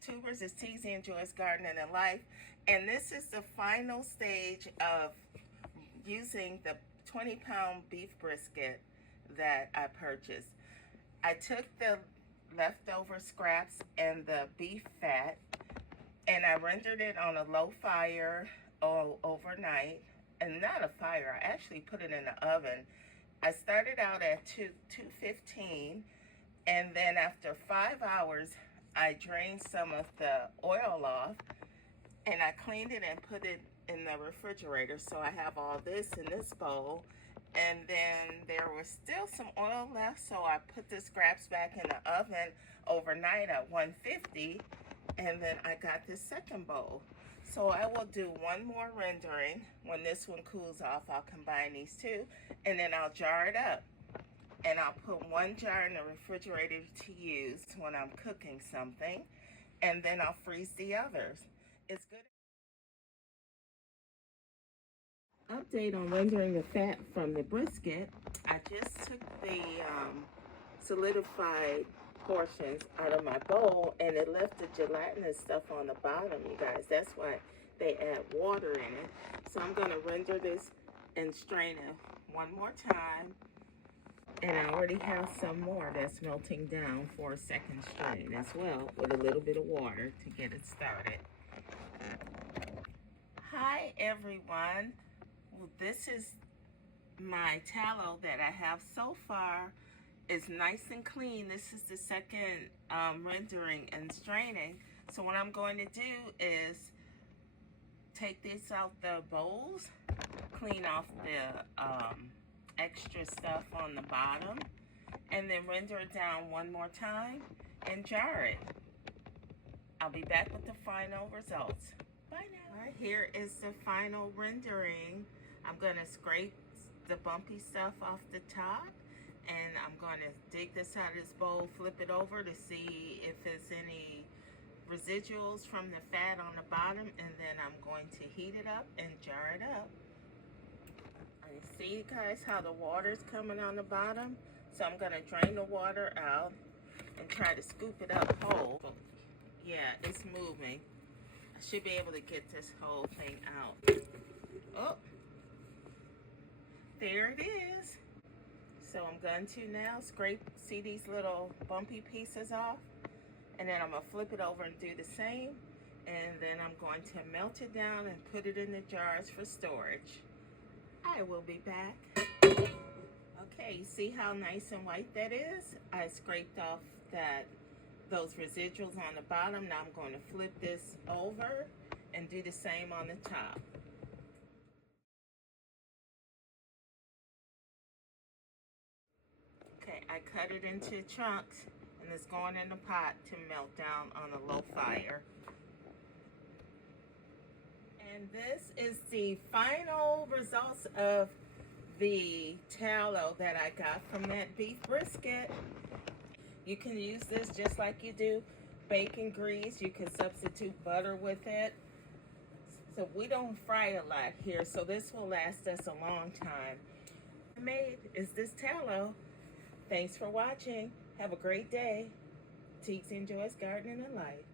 YouTubers, it's Teasy and Joy's Gardening and Life, and this is the final stage of using the 20-pound beef brisket that I purchased. I took the leftover scraps and the beef fat and I rendered it on a low fire overnight, and not a fire, I actually put it in the oven. I started out at 215, and then after 5 hours I drained some of the oil off and I cleaned it and put it in the refrigerator. So I have all this in this bowl, and then there was still some oil left, so I put the scraps back in the oven overnight at 150, and then I got this second bowl. So I will do one more rendering. When this one cools off, I'll combine these two, and then I'll jar it up. And I'll put one jar in the refrigerator to use when I'm cooking something, and then I'll freeze the others. It's good. Update on rendering the fat from the brisket. I just took the solidified portions out of my bowl, and it left the gelatinous stuff on the bottom, you guys. That's why they add water in it. So I'm going to render this and strain it one more time. And I already have some more that's melting down for a second strain as well, with a little bit of water to get it started. Hi everyone. Well, this is my tallow that I have so far. It's nice and clean. This is the second rendering and straining. So what I'm going to do is take this out the bowls, clean off the extra stuff on the bottom, and then render it down one more time and jar it. I'll be back with the final results. Bye now. All right, here is the final rendering. I'm gonna scrape the bumpy stuff off the top, and I'm gonna dig this out of this bowl, flip it over to see if there's any residuals from the fat on the bottom, and then I'm going to heat it up and jar it up. You see, guys, how the water's coming on the bottom? So I'm gonna drain the water out and try to scoop it up whole. Yeah, it's moving. I should be able to get this whole thing out. Oh, there it is. So I'm going to now see these little bumpy pieces off, and then I'm gonna flip it over and do the same, and then I'm going to melt it down and put it in the jars for storage. I will be back. Okay, you see how nice and white that is? I scraped off those residuals on the bottom. Now I'm going to flip this over and do the same on the top. Okay, I cut it into chunks, and it's going in the pot to melt down on a low fire. And this is the final results of the tallow that I got from that beef brisket. You can use this just like you do bacon grease. You can substitute butter with it. So we don't fry a lot here, so this will last us a long time. What I made is this tallow. Thanks for watching. Have a great day. Teasy and Joy's Gardening and Life.